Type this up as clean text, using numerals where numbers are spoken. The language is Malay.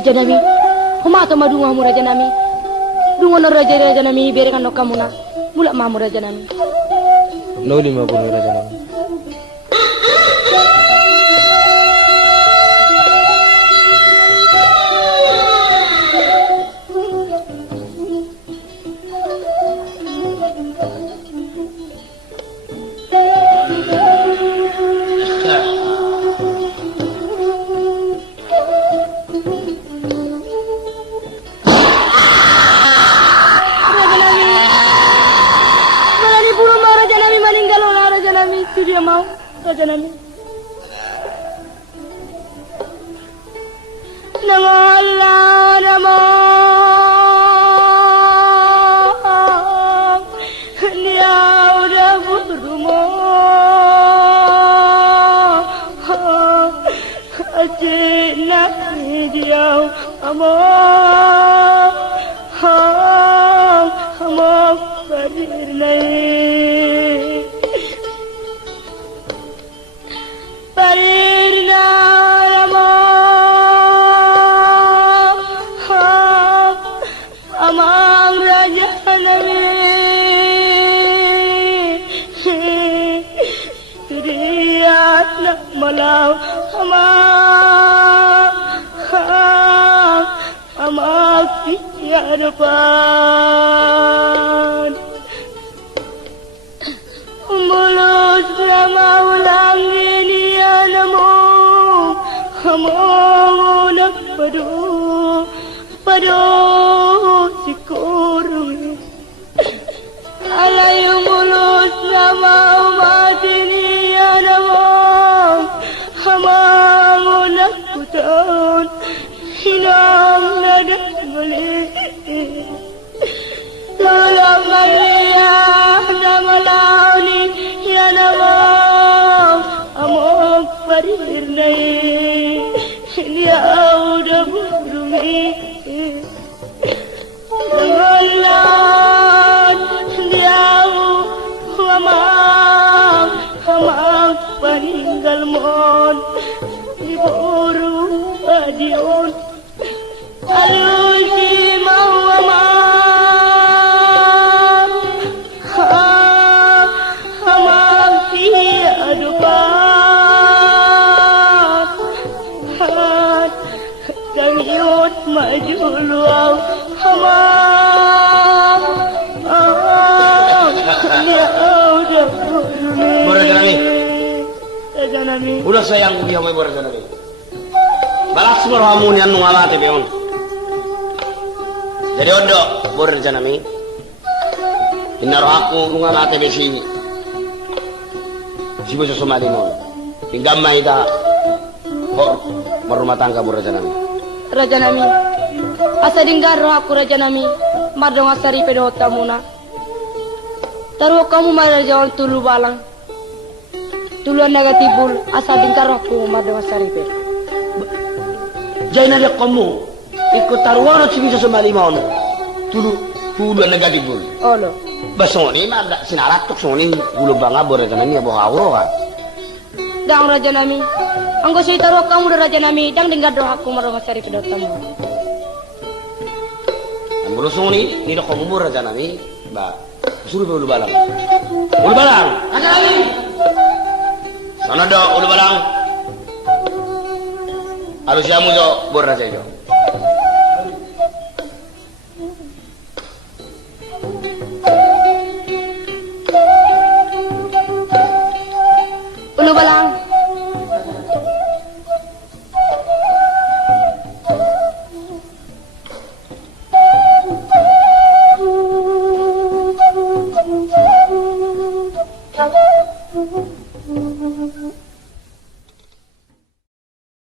Raja Nami, humata madungamu Raja Nami. Dungono Raja Nami berikan no kamuna. Mulak mamu Raja Nami. No lima pun Raja Nami. Itu dia mau Raja Nami. Namo Allah namo dia udah berumo ajena dia amo barirnai Amang Raja Nami Tiriat nak malau Amang tiada depan Mulus lama ulang ini anamu Amang nak padu sikurung alayung mulus nama umat ini anamong hamang nak puton hinang nada boleh tolong Maria nama launi anamong amok parirnai dia udah burumi Allah diau hamang peninggal mon diburu adion aluji mau hamang tiada pan kamiut maju luau Raja Nami. Udah sayang dia mau Raja Nami. Balas berhamun yang nungalate beon. Jadi ondo Raja Nami. Inaro aku nungalate besi. Sibo sa sumali mo. Tinggamay ita. Marumah tangga Raja Nami. Raja Nami. Asa dinggaro aku Raja Nami. Mardong asari pedot tamuna. Taruh kamu mai Raja tulu balang. Tuluan negatibul asa dingkaro aku mardong asari pe. Jangan ada kamu ikut taruhan si bisa semali mau. Tulu negatibul. Oh lo. Basoni mah sinarat tuk soni bulu bangga Raja Nami abo hauro kan. Dang Raja Nami. Anggo si taruh kamu Raja Nami dang dinggaro aku mardong asari pedot tamuna. Bulu soni ni dah kamu Raja Nami ba suruh bulu balang. Ulu balang. Raja Nami. Sana do ulu balang. Halus jamu jo Raja jo. Ulu balang.